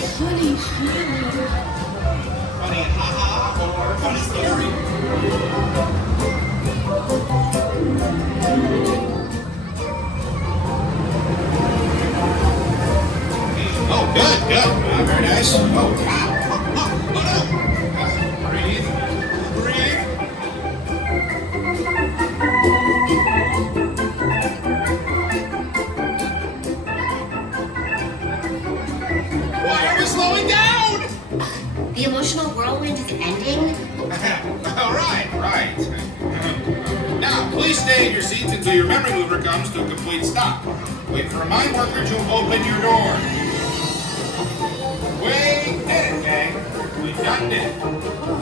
Funny feeling. Funny haha or funny scary? Oh, good, good. Very nice. Oh, wow. Oh, no. Breathe. Breathe. Why are we slowing down? The emotional whirlwind is ending. Right. Now, please stay in your seats until your memory mover comes to a complete stop. Wait for a mine worker to open your door. We did it, gang. We done did it.